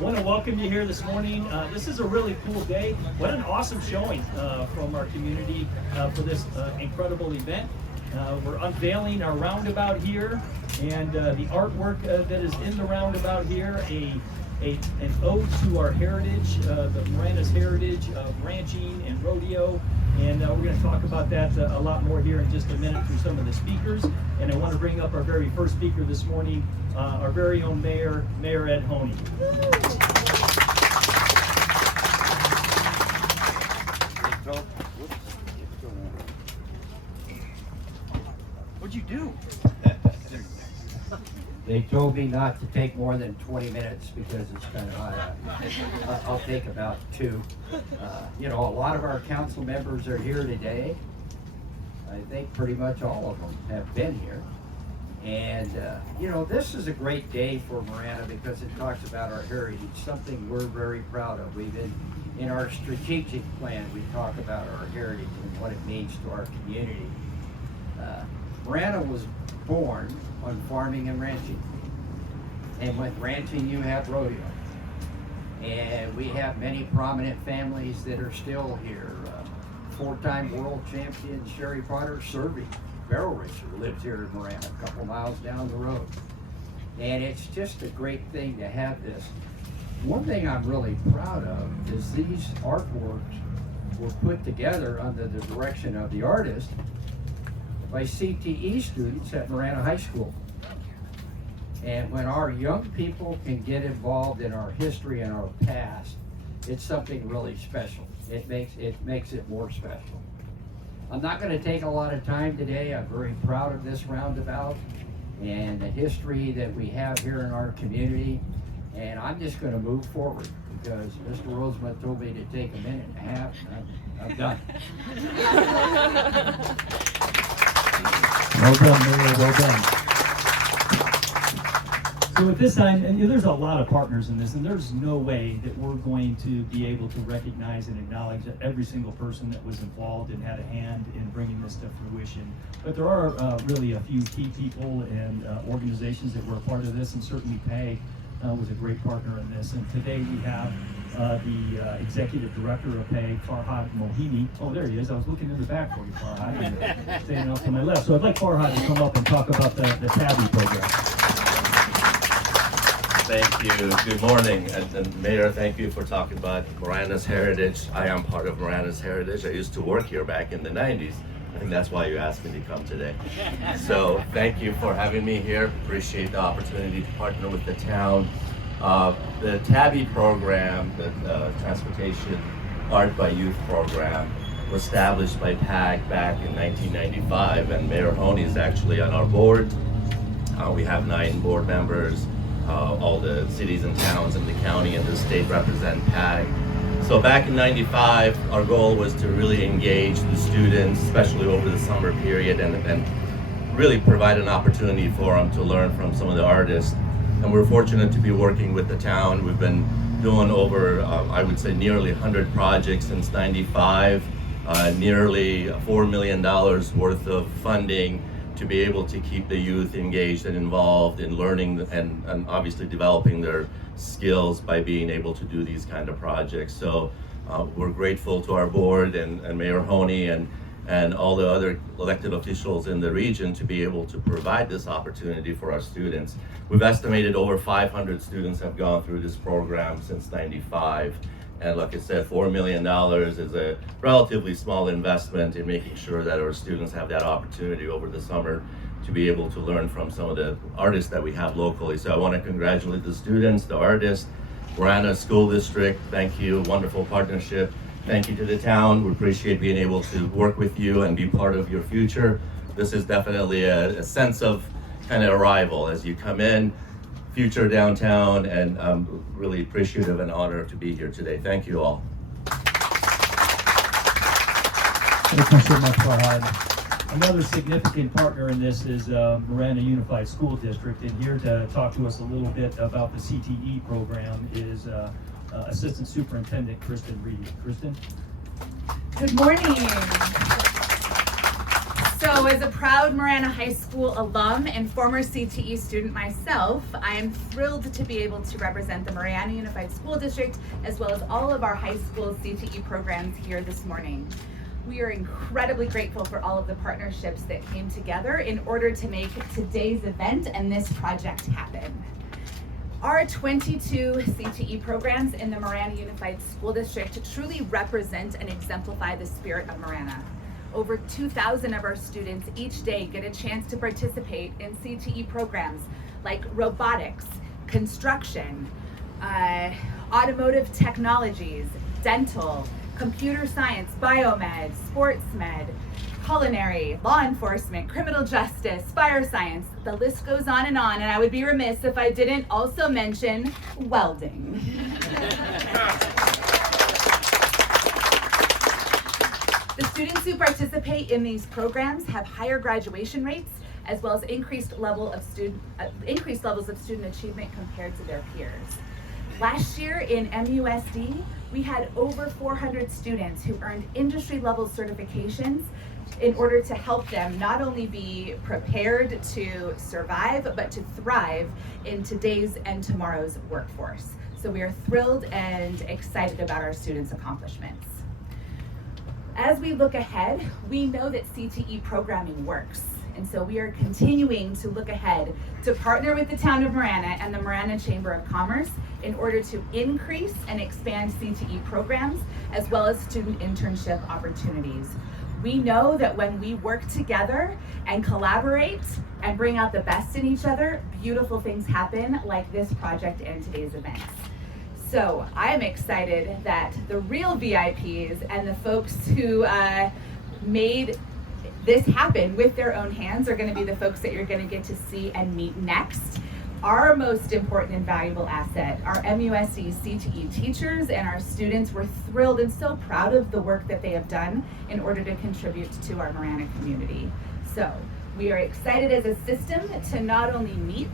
I want to welcome you here this morning. This is a really cool day. What an awesome showing from our community for this incredible event. We're unveiling our roundabout here, and the artwork that is in the roundabout here, an ode to our heritage, the Marana's heritage of ranching and rodeo. And we're going to talk about that a lot more here in just a minute through some of the speakers. And I want to bring up our very first speaker this morning, our very own Mayor Ed Honey. What'd you do? They told me not to take more than 20 minutes because it's kind of hot. I'll take about 2. A lot of our council members are here today. I think pretty much all of them have been here. And, this is a great day for Marana because it talks about our heritage, something we're very proud of. We've been, in our strategic plan, we talk about our heritage and what it means to our community. Marana was born on farming and ranching. And with ranching, you have rodeo. And we have many prominent families that are still here. 4-time world champion Sherry Potter Serby, barrel racer, lives here in Marana, a couple miles down the road. And it's just a great thing to have this. One thing I'm really proud of is these artworks were put together under the direction of the artist by CTE students at Marana High School. And when our young people can get involved in our history and our past, it's something really special. It makes it more special. I'm not going to take a lot of time today. I'm very proud of this roundabout and the history that we have here in our community. And I'm just going to move forward because Mr. Rosemont told me to take a minute and a half, and I'm done. Well done, Mayor, well done. So at this time, and there's a lot of partners in this, and there's no way that we're going to be able to recognize and acknowledge that every single person that was involved and had a hand in bringing this to fruition. But there are really a few key people and organizations that were a part of this, and certainly PAG was a great partner in this. And today we have the executive director of PAG, Farhad Mohini. Oh, there he is. I was looking in the back for you, Farhad. Standing off to my left. So I'd like Farhad to come up and talk about the Cte Program. Thank you. Good morning. And Mayor, thank you for talking about Marana's heritage. I am part of Marana's heritage. I used to work here back in the 90s. I think that's why you asked me to come today. So thank you for having me here. Appreciate the opportunity to partner with the town. The Cte Program, the Transportation Art by Youth Program, was established by PAG back in 1995, and Mayor Honey is actually on our board. We have 9 board members. All the cities and towns in the county and the state represent PAG. So back in 95, our goal was to really engage the students, especially over the summer period, and really provide an opportunity for them to learn from some of the artists. And we're fortunate to be working with the town. We've been doing over, I would say, nearly 100 projects since 95, nearly $4 million worth of funding to be able to keep the youth engaged and involved in learning and obviously developing their skills by being able to do these kind of projects. So we're grateful to our board and Mayor Honey and all the other elected officials in the region to be able to provide this opportunity for our students. We've estimated over 500 students have gone through this program since 95. And like I said, $4 million is a relatively small investment in making sure that our students have that opportunity over the summer to be able to learn from some of the artists that we have locally. So I want to congratulate the students, the artists, Marana School District. Thank you, wonderful partnership. Thank you to the town. We appreciate being able to work with you and be part of your future. This is definitely a sense of kind of arrival as you come in. Future downtown, and I'm really appreciative and honored to be here today. Thank you all. Thank you so much, Farhad. Another significant partner in this is Marana Unified School District, and here to talk to us a little bit about the CTE program is Assistant Superintendent Kristen Reedy. Kristen? Good morning. So as a proud Marana High School alum and former CTE student myself, I am thrilled to be able to represent the Marana Unified School District as well as all of our high school CTE programs here this morning. We are incredibly grateful for all of the partnerships that came together in order to make today's event and this project happen. Our 22 CTE programs in the Marana Unified School District truly represent and exemplify the spirit of Marana. Over 2,000 of our students each day get a chance to participate in CTE programs like robotics, construction, automotive technologies, dental, computer science, biomed, sports med, culinary, law enforcement, criminal justice, fire science. The list goes on, and I would be remiss if I didn't also mention welding. The students who participate in these programs have higher graduation rates as well as increased levels of student achievement compared to their peers. Last year in MUSD, we had over 400 students who earned industry-level certifications in order to help them not only be prepared to survive, but to thrive in today's and tomorrow's workforce. So we are thrilled and excited about our students' accomplishments. As we look ahead, we know that CTE programming works. And so we are continuing to look ahead to partner with the Town of Marana and the Marana Chamber of Commerce in order to increase and expand CTE programs as well as student internship opportunities. We know that when we work together and collaborate and bring out the best in each other, beautiful things happen like this project and today's events. So I am excited that the real VIPs and the folks who made this happen with their own hands are going to be the folks that you're going to get to see and meet next. Our most important and valuable asset, our MUSD CTE teachers and our students, were thrilled and so proud of the work that they have done in order to contribute to our Marana community. So we are excited as a system to not only meet,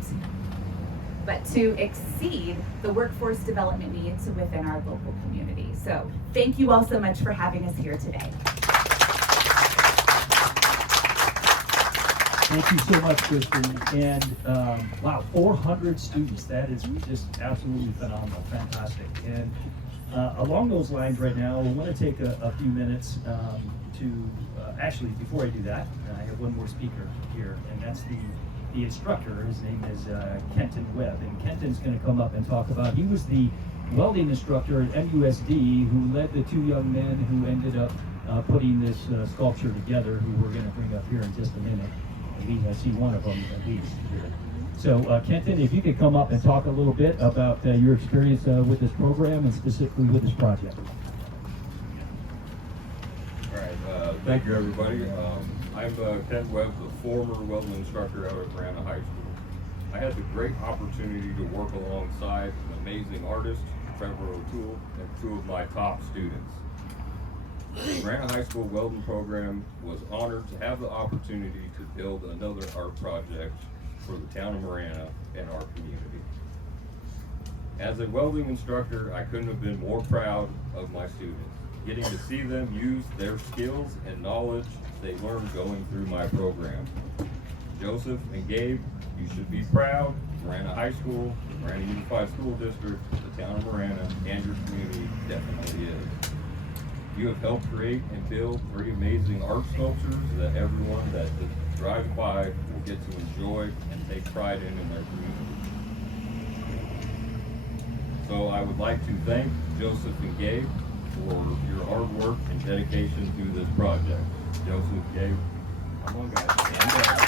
but to exceed the workforce development needs within our local community. So thank you all so much for having us here today. Thank you so much, Kristen. And wow, 400 students. That is just absolutely phenomenal, fantastic. And along those lines right now, I want to take a few minutes to, actually, before I do that, I have one more speaker here, and that's the instructor. His name is Kenton Webb. And Kenton's going to come up and talk about, he was the welding instructor at MUSD who led the two young men who ended up putting this sculpture together, who we're going to bring up here in just a minute. I see one of them at least here. So Kenton, if you could come up and talk a little bit about your experience with this program and specifically with this project. All right, thank you everybody. I'm Kenton Webb, the former welding instructor out at Marana High School. I had the great opportunity to work alongside an amazing artist, Trevor O'Toole, and two of my top students. The Marana High School welding program was honored to have the opportunity to build another art project for the town of Marana and our community. As a welding instructor, I couldn't have been more proud of my students, getting to see them use their skills and knowledge they learned going through my program. Joseph and Gabe, you should be proud. Marana High School, the Marana Unified School District, the town of Marana, and your community definitely is. You have helped create and build three amazing art sculptures that everyone that drives by will get to enjoy and take pride in their community. So I would like to thank Joseph and Gabe for your hard work and dedication to this project. Joseph, Gabe, come on guys, stand up.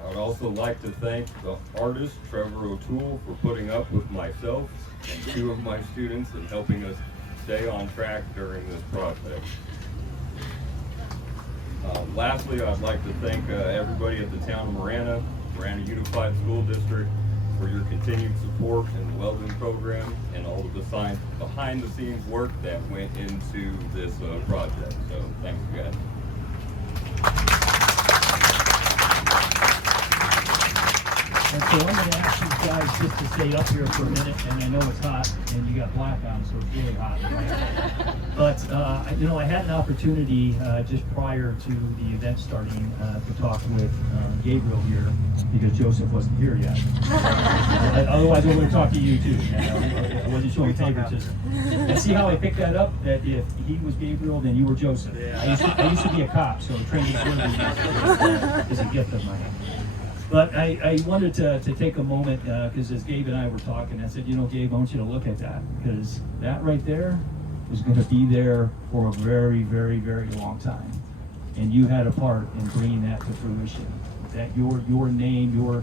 I would also like to thank the artist, Trevor O'Toole, for putting up with myself and two of my students and helping us stay on track during this project. Lastly, I'd like to thank everybody at the Town of Marana, Marana Unified School District, for your continued support in the welding program and all of the behind-the-scenes work that went into this project. So, thanks, guys. So I'm going to ask you guys just to stay up here for a minute, and I know it's hot, and you got black on, so it's really hot. Right? But I had an opportunity just prior to the event starting to talk with Gabriel here, because Joseph wasn't here yet. Otherwise, I would have talked to you too. I wasn't showing favoritism. And see how I picked that up? That if he was Gabriel, then you were Joseph. I used to be a cop, so training is a gift of mine. But I wanted to take a moment, because as Gabe and I were talking, I said, Gabe, I want you to look at that, because that right there is going to be there for a very, very, very long time. And you had a part in bringing that to fruition. That your name, your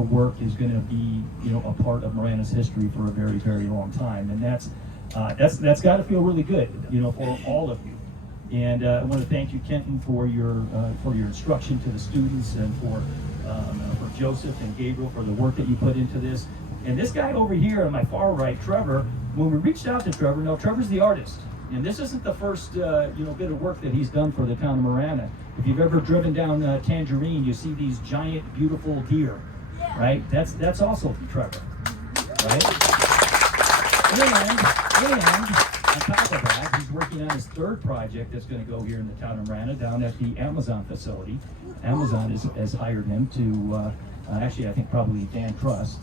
work is going to be, a part of Marana's history for a very, very long time. And that's got to feel really good, for all of you. And I want to thank you, Kenton, for your instruction to the students, and for Joseph and Gabriel for the work that you put into this. And this guy over here on my far right, Trevor, when we reached out to Trevor, now Trevor's the artist. And this isn't the first bit of work that he's done for the town of Marana. If you've ever driven down Tangerine, you see these giant, beautiful deer, right? That's also Trevor, right? And on top of that, he's working on his third project that's going to go here in the town of Marana, down at the Amazon facility. Amazon has hired him to, actually I think probably Dan Trust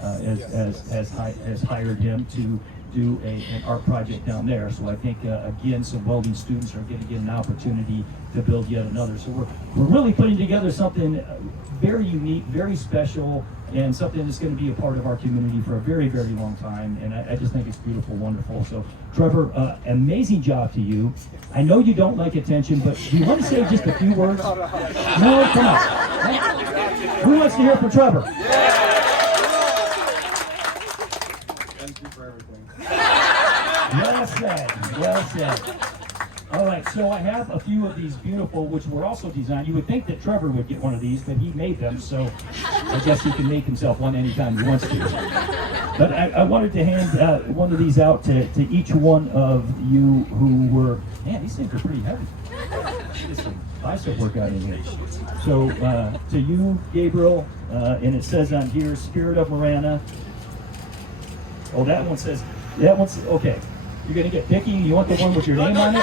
has hired him to do an art project down there. So I think, again, some welding students are going to get an opportunity to build yet another. So we're really putting together something very unique, very special, and something that's going to be a part of our community for a very, very long time. And I just think it's beautiful, wonderful. So Trevor, amazing job to you. I know you don't like attention, but do you want to say just a few words? No, come on. Who wants to hear from Trevor? Thank you for everything. Well said, well said. All right, so I have a few of these beautiful, which were also designed. You would think that Trevor would get one of these, but he made them, so I guess he can make himself one anytime he wants to. But I wanted to hand one of these out to each one of you who were, man, these things are pretty heavy. There's some bicep workout in here. So to you, Gabriel, and it says on here, Spirit of Marana. Oh, that one's, okay. You're gonna get picky. You want the one with your name on it?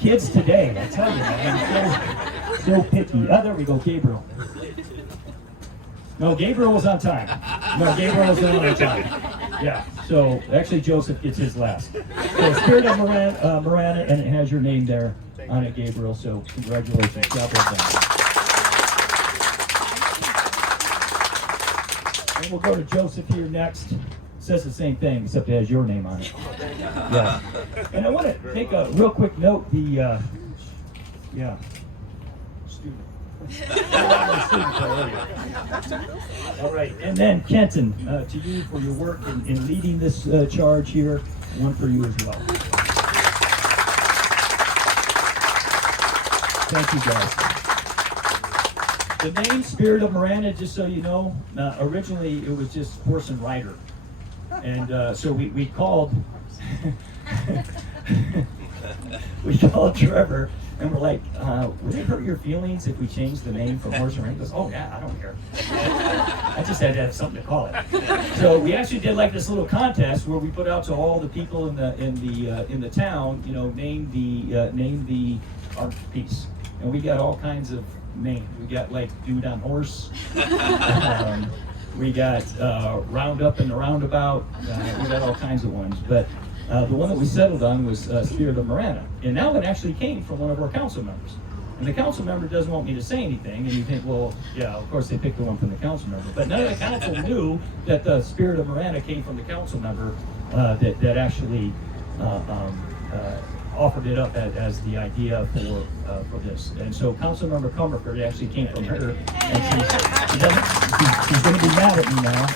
Kids today, I tell you, man, so picky. Oh, there we go, Gabriel. No, Gabriel was on time. No, Gabriel was not on time. Yeah. So actually, Joseph gets his last. So Spirit of Marana, and it has your name there on it, Gabriel. So congratulations. Job well done. And we'll go to Joseph here next. Says the same thing, except it has your name on it. Yeah. And I want to make a real quick note. The student. All right. And then Kenton, to you for your work in leading this charge here. One for you as well. Thank you, guys. The name Spirit of Marana, just so you know, originally it was just horse and rider. And so we called we called Trevor, and we're like, would it hurt your feelings if we changed the name from horse and rider? He goes, oh yeah, I don't care. I just had to have something to call it. So we actually did like this little contest where we put out to all the people in the town, name the art piece, and we got all kinds of names. We got like dude on horse. We got roundup and the roundabout. We got all kinds of ones, but the one that we settled on was Spirit of Marana, and now it actually came from one of our council members. And the council member doesn't want me to say anything, and you think, well, yeah, of course they picked the one from the council member, but none of the council knew that the Spirit of Marana came from the council member that actually offered it up as the idea for this. And so Councilmember Comerford actually came from her, and she's going to be mad at me now.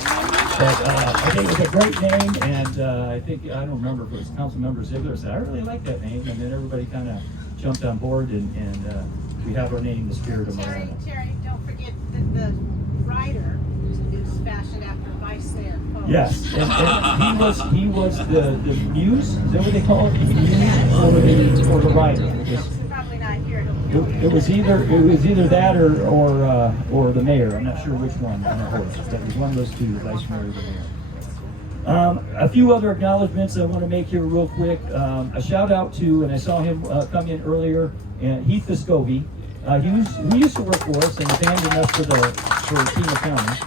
But I think it was a great name, and I don't remember if it was Councilmember Ziegler said, I really like that name, and then everybody kind of jumped on board, and we have our name, the Spirit of Marana. Terry, don't forget that the rider is fashioned after Vice Mayor Poe. Yes, and he was the muse, is that what they call it? The muse or the rider? He's probably not here to It was either that or the mayor. I'm not sure which one on the horse. That was one of those two, the vice mayor or the mayor. A few other acknowledgments I want to make here real quick. A shout out to, and I saw him come in earlier, Heath Vescovi. He used to work for us and abandoned us for Pima County.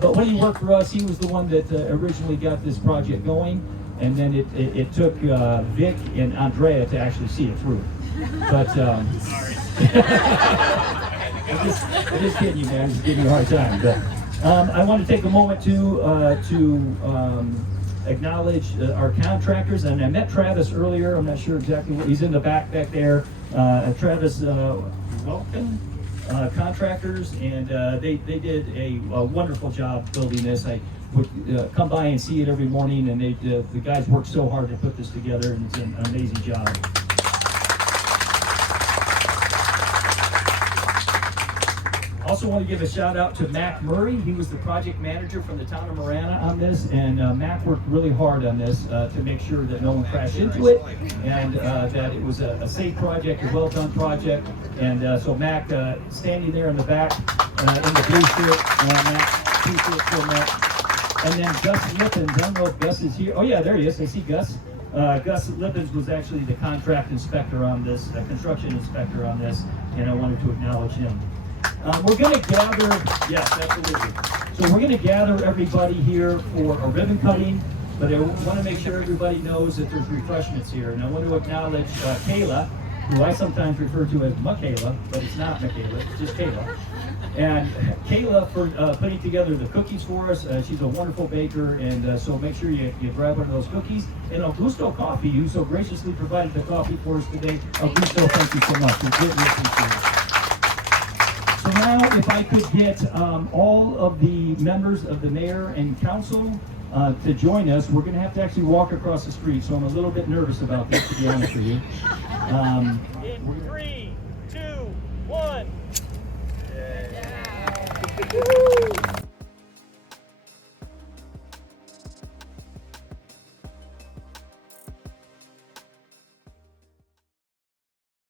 But when he worked for us, he was the one that originally got this project going, and then it took Vic and Andrea to actually see it through. But I'm just kidding you, man. I'm just giving you a hard time. But I want to take a moment to acknowledge our contractors. And I met Travis earlier. I'm not sure exactly what he's in the back there. Travis Welcome contractors, and they did a wonderful job building this. I would come by and see it every morning, and the guys worked so hard to put this together, and it's an amazing job. Also want to give a shout out to Mac Murray. He was the project manager from the Town of Marana on this, and Mac worked really hard on this to make sure that no one crashed into it, and that it was a safe project, a well-done project. And so Mac, standing there in the back in the blue shirt, Mac, appreciate for Mac. And then Gus Lippens, I don't know if Gus is here. Oh yeah, there he is. I see Gus. Gus Lippens was actually the contract inspector on this, construction inspector on this, and I wanted to acknowledge him. We're going to gather, yes, absolutely. So we're going to gather everybody here for a ribbon cutting, but I want to make sure everybody knows that there's refreshments here. And I want to acknowledge Kayla, who I sometimes refer to as Michaela, but it's not Michaela, it's just Kayla. And Kayla for putting together the cookies for us. She's a wonderful baker, and so make sure you grab one of those cookies. And Augusto Coffee, who so graciously provided the coffee for us today. Augusto, thank you so much. We greatly appreciate it. So now, if I could get all of the members of the mayor and council to join us, we're going to have to actually walk across the street, so I'm a little bit nervous about this, to be honest with you. 3,